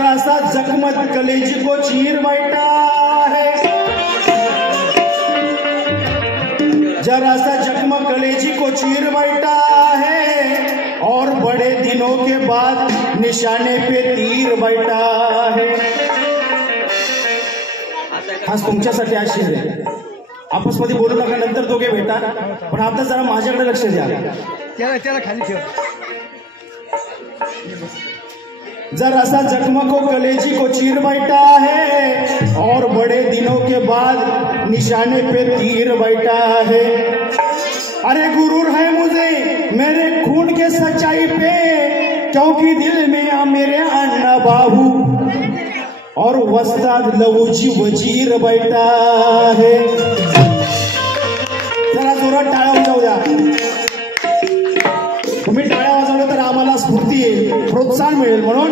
जरा सा जखमत कलेजी को चीर बैठा है, जरा सा जख्म कलेजी को चीर बैठा है और बड़े दिनों के बाद निशाने पे तीर बैठा है। आज तुमच्यासाठी आशीर्वाद आहे। आपसमध्ये बोलू नका, नंतर दोघे भेटा, पण आता जरा माझ्याकडे लक्ष द्या। त्याला खाली ठेव। जरा सा जख्म को कलेजी को चीर बैठा है और बड़े दिनों के बाद निशाने पे तीर बैठा है। अरे गुरूर है मुझे मेरे खून के सच्चाई पे, क्योंकि दिल में आ मेरे अन्ना बाहू और वस्ताद लवूची वजीर बैठा है। जरा जोरात टाळ्या वाजवू द्या। तुम्ही टाळ्या वाजवलं तर आम्हाला स्फूर्ती येईल, प्रोत्साहन मिळेल। म्हणून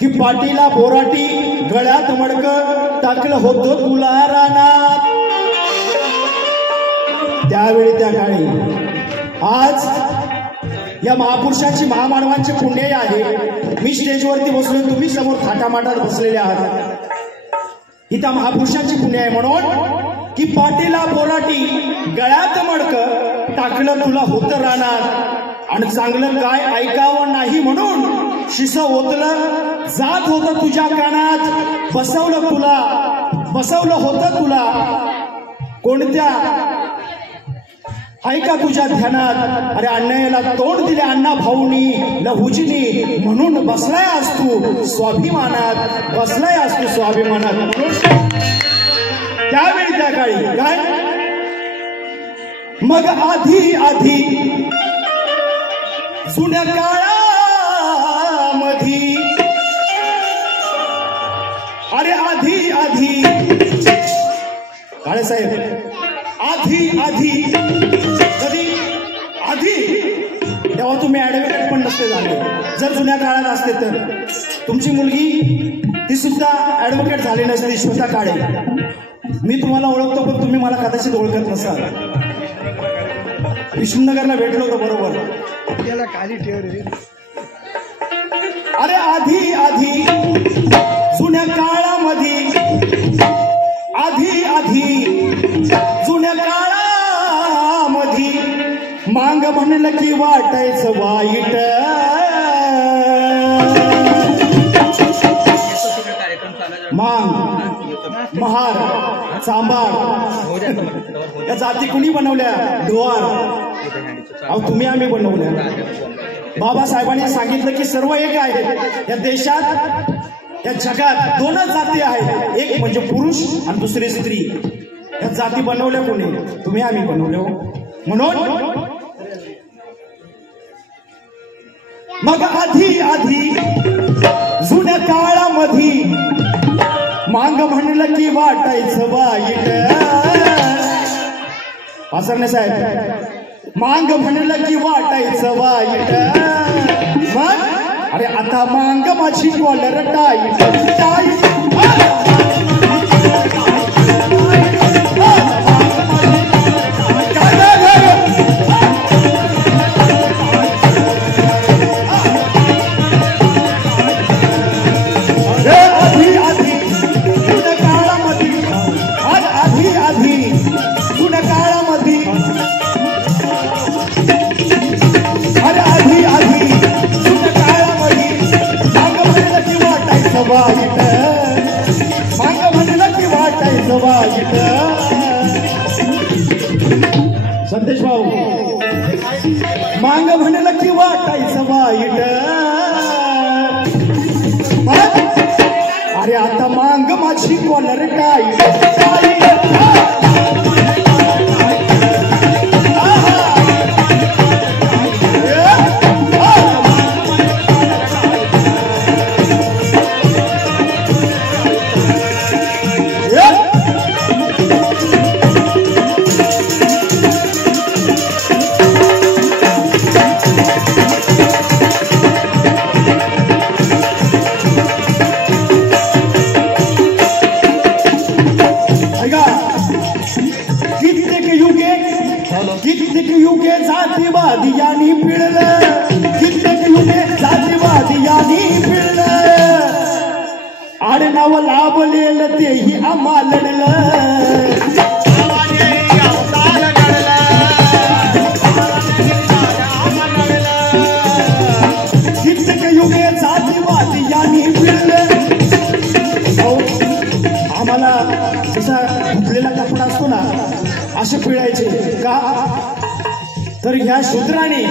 की पाटीला बोराटी गळ्यात मडकं टाकलं होतं तुला रानात, त्यावेळी त्या काळी। आज या महापुरुषांची महामानवांची पुण्य आहे। मी स्टेजवरती बसलोय, तुम्ही समोर थाटामाटात बसलेले आहात, ही त्या महापुरुषांची पुण्य आहे। म्हणून की पाटीला बोराटी गळ्यात मडकं टाकलं तुला होतं रानात, आणि चांगलं काय ऐकावं नाही म्हणून शिस ओतलं जात होतं तुझ्या कानात, बसवलं होतं तुला कोणत्या ऐका तुझ्या ध्यानात। अरे अन्यायाला तोंड दिले अण्णा भाऊनी लहुजीनी, म्हणून बसलाय आज तू स्वाभिमानात, बसलाय आज तू स्वाभिमानात। म्हणून त्यावेळी त्या काळी काय मग आधी आधी जुन्या काळामधी, अरे आधी आधी काळे साहेब आधी आधी कधी आधी तेव्हा तुम्ही ऍडव्होकेट पण नसते झाले। जर जुन्या काळात असते तर तुमची मुलगी ती सुद्धा ऍडव्होकेट झाली नसती, श्वेता काळे। मी तुम्हाला ओळखतो पण तुम्ही मला कदाचित ओळखत नसाल। विष्णुनगरला भेटलो होतो बरोबर। त्याला खाली ठेव रे। अरे आधी आधी जुन्या काळामध्ये, आधी आधी जुन्या काळामध्ये मांग म्हणलं की वाटायचं वाईट, मांग महार चांबार या जाती कुणी बनवल्या? डोवार। अहो तुम्ही आम्ही बनवल्या। बाबासाहेबांनी सांगितलं की सर्व एक आहे या देशात, या जगात दोनच जाती आहेत, एक म्हणजे पुरुष आणि दुसरी स्त्री। या जाती बनवल्या कोणी? तुम्ही आम्ही बनवल्या। म्हणून मग आधी आधी जुन्या काळामध्ये मांग म्हणलं की वाटायचं वाईट, पासरणे साहेब मांग म्हणलं की वाटायचं वाईट, मग अरे आता मांग माझी कॉलर टाईट टाईट, मांग म्हणलं की वाटायचं वाईट। संदेश भाऊ मांग म्हणलं की वाटायचं वाईट, अरे आता मांग माझी कॉलर टाईट टाईट, लाभलेलं तेही आम्हाला कित्येक युगे जातीवादी यांनी पिळलं आम्हाला जसा धुतलेला कपडा असतो ना असे पिळायचे का तर ह्या शूद्राने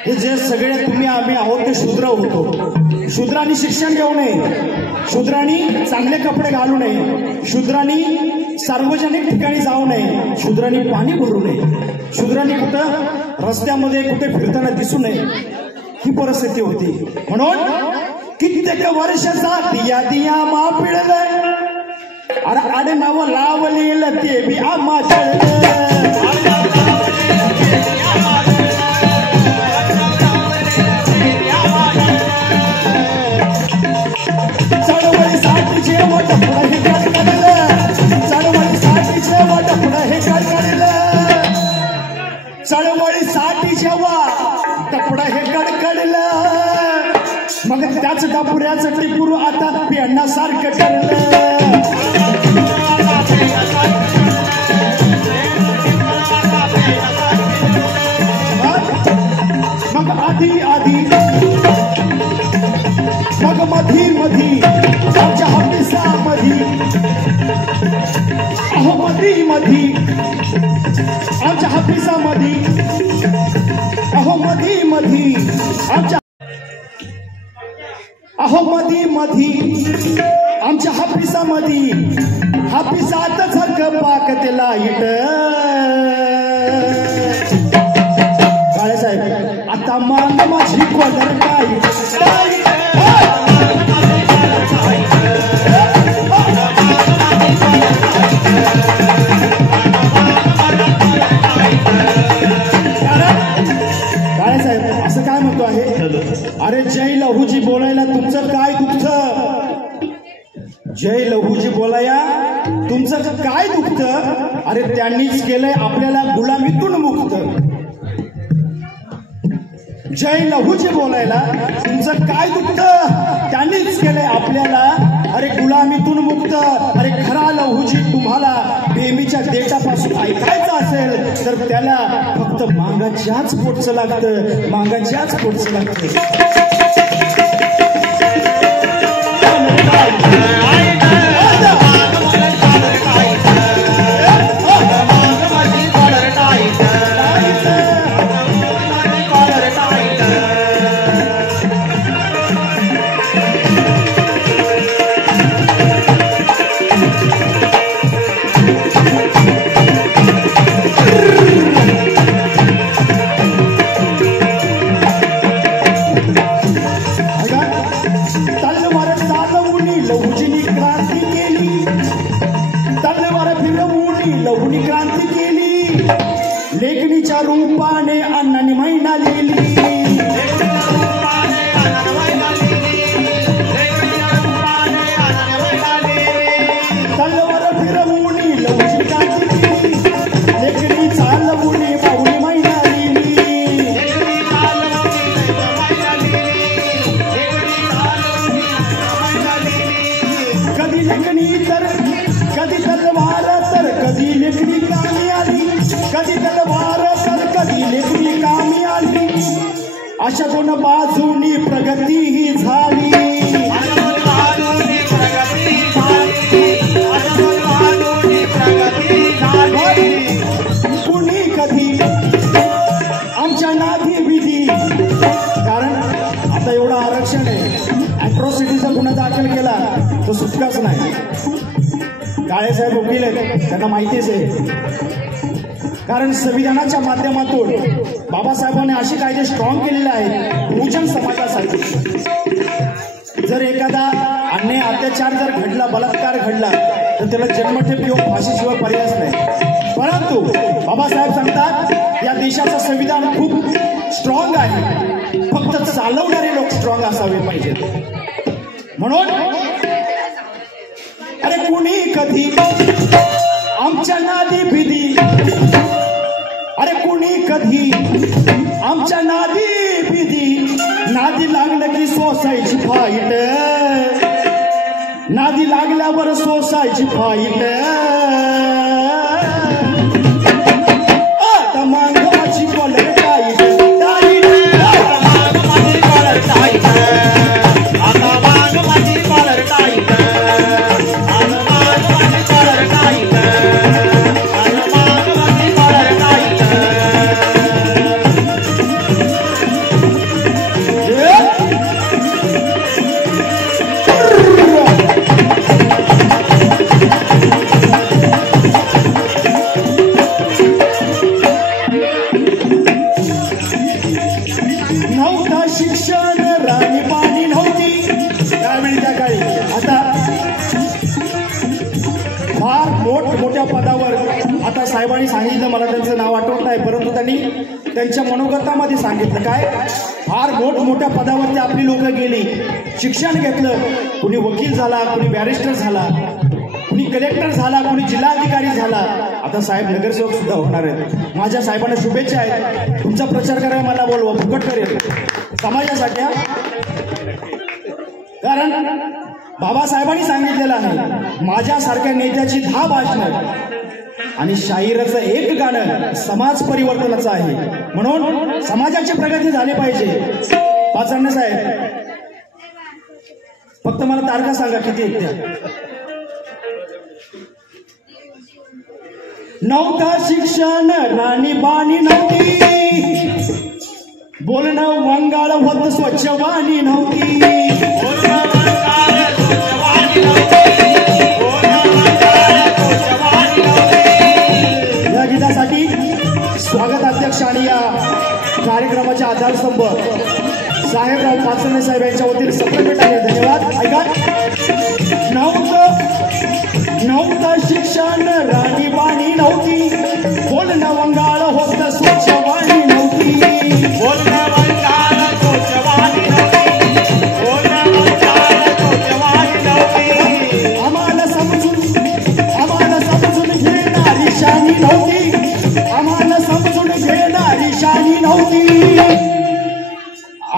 हे जे सगळे तुम्ही आम्ही आहोत ते शूद्र होतो शूद्रांनी शिक्षण घेऊ नये शूद्रांनी चांगले कपडे घालू नये शूद्रांनी सार्वजनिक ठिकाणी जाऊ नये शूद्रांनी पाणी भरू नये शूद्रांनी कुठं रस्त्यामध्ये कुठे फिरताना दिसू नये ही परिस्थिती होती म्हणून कित्येक वर्षाचा दिया दिया मा पिळलं अरे आडे नाव लावलेलं ते बी आम्हा चळवळीसाठी जेव्हा टपडं हे कडकडलं चळवळीसाठी जेव्हा टपडं हे कडकडलं चळवळीसाठी जेव्हा टपडं हे कडकडलं मग त्याच टपुऱ्याचं टिपूर आता पेण्यासारखं ठरलं मग आधी आधी मग मधी मधी आमच्या हॉपिसामधी अहो मधी मधी आमच्या हॉपिसामधी अहो मधी मधी आमच्या अहो मधी मधी आमच्या हापिसामध्ये हापिसात झक पाक ते लाईट काळेसाहेब आता मान माझी कोदर काय काळेसाहेब असं काय म्हणतो आहे अरे जय लहूजी बोलायला तुमचं काय दुखतं जय लहूजी बोलाया तुमचं काय दुखतं अरे त्यांनीच केलंय आपल्याला गुलामीतून मुक्त जय लहूजी बोलायला तुमचं काय दुखतं त्यांनीच केलंय आपल्याला अरे गुलामीतून मुक्त अरे खरा लहूजी तुम्हाला बेमीच्या देठापासून ऐकायचं असेल तर त्याला फक्त मागाच्याच पोटचं लागतं मागाच्याच पोटचं लागतं लहूनी क्रांती केली लेखणीच्या रूपाने अण्णांनी महिना लिहिली तलवार फिरवूनी लहूची क्रांती केली लेखणीचा लहूनी बाहुली महिना लिहिली कधी लेखणी तर कधी तलवार तर कधी लेखणी कामी आली कधी तलवार तर कधी लेखणी कामी आली अशा दोन बाजूनी प्रगती ही झाली कुणी कधी आमच्या नादी विधी कारण आता एवढं आरक्षण आहे अॅट्रॉसिटीचा गुन्हा दाखल केला तो सुटकाच नाही काळेसाहेब वकील आहेत त्यांना माहितीच आहे कारण संविधानाच्या माध्यमातून बाबासाहेबांनी असे कायदे स्ट्रॉंग केलेले आहेत बहुजन समाजासाठी जर एखादा अन्याय अत्याचार जर घडला बलात्कार घडला तर त्याला जन्मठेप किंवा फाशीशिवाय पर्यायच नाही परंतु बाबासाहेब सांगतात या देशाचं संविधान खूप स्ट्रॉंग आहे फक्त चालवणारे लोक स्ट्रॉंग असावे पाहिजेत म्हणून अरे कुणी कधी आमच्या नादी बिदी अरे कुणी कधी आमच्या नादी बिदी नादी लागलं की सोसायची फाईट नादी लागल्यावर सोसायची फाईल आता मांग माझी कॉलर टाईट नव्हता शिक्षण राणी पाणी नव्हती त्यावेळी त्या काळी. आता फार मोठमोठ्या पदावर आता साहेबांनी सांगितलं, मला त्यांचं नाव आठवत नाही, परंतु त्यांनी त्यांच्या मनोगतामध्ये सांगितलं काय, फार मोठमोठ्या पदावरती आपली लोक गेली, शिक्षण घेतलं, कुणी वकील झाला, कुणी बॅरिस्टर झाला, कुणी कलेक्टर झाला, कुणी जिल्हाधिकारी झाला. आता साहेब नगरसेवक सुद्धा होणार आहेत. माझ्या साहेबांना शुभेच्छा आहेत. तुमचा प्रचार करायला मला बोलवा, फुकट करेल समाजासाठी. कारण बाबासाहेबांनी सांगितलेलं आहे, माझ्यासारख्या नेत्याची 10 भाषणं आणि शाहिराचं 1 गाणं समाज परिवर्तनाचं आहे. म्हणून समाजाची प्रगती झाली पाहिजे. पाचारणे साहेब फक्त मला तारखा सांगा किती आहेत त्या. नव्हता शिक्षण राणी बाणी नव्हती, बोलणं वंगाळ होत स्वच्छ वाणी नव्हती. या गीतासाठी स्वागत अध्यक्ष आणि या कार्यक्रमाचे आधारस्तंभ साहेबराव पाचरणे साहेब यांच्या वतीने सप्रेट आहे. धन्यवाद. ऐका, नव्हतं शिक्षण राणी बाणी नव्हती, बोलणं वंगाळ होत स्वच्छ वाणी नव्हती. आम्हाला समजून घेणारी शानी नव्हती, आम्हाला समजून घेणारी शानी नव्हती,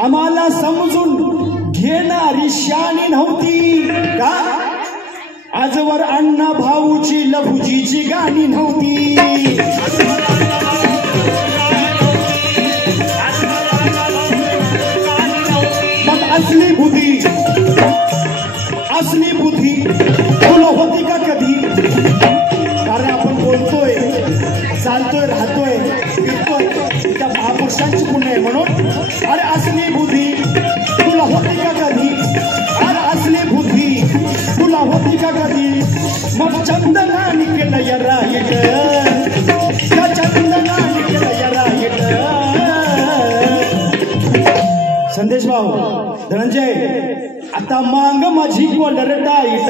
आम्हाला समजून घेणारी शानी नव्हती. का आजवर अण्णा भाऊची लभुजीची गाणी नव्हती. मग असली बुद्धी तुला होती का कधी? कारण आपण बोलतोय, चालतोय, राहतोय, फिरतोय, त्या महापुरुषांची पुण्य आहे. म्हणून अरे असली बुद्धी तुला होती का कधी? अरे असली बुद्धी तुला होती का कधी? मग चंदनाने केलं या राईट, या चंदनाने केलं या राईट. संदेश भाऊ, धनंजय, आता मांग माझी कॉलर टाईट.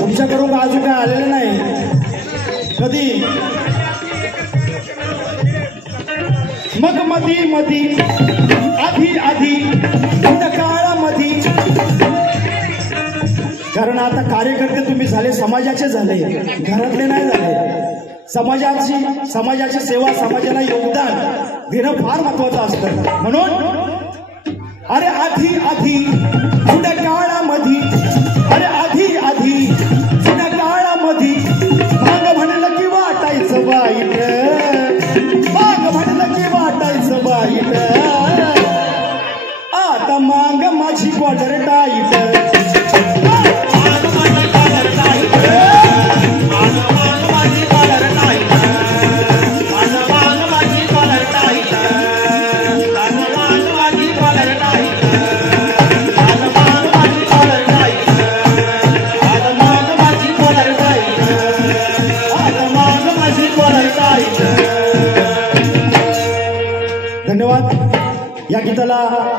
तुमच्याकडून अजून काय आलेलं नाही कधी. मग मधी आधी काळामध्ये, कारण आता कार्यकर्ते तुम्ही झाले, समाजाचे झाले, घरातले नाही झाले. समाजाची सेवा, समाजाला योगदान देणं फार महत्वाचं असतं. म्हणून अरे आधी जुन्या काळामध्ये, अरे आधी जुन्या काळामध्ये माग म्हणलं की वाटायचं वाईट, माग म्हणलं की वाटायचं वाईट. आता मांग माझी कॉलर टाईट. धन्यवाद. या गीताला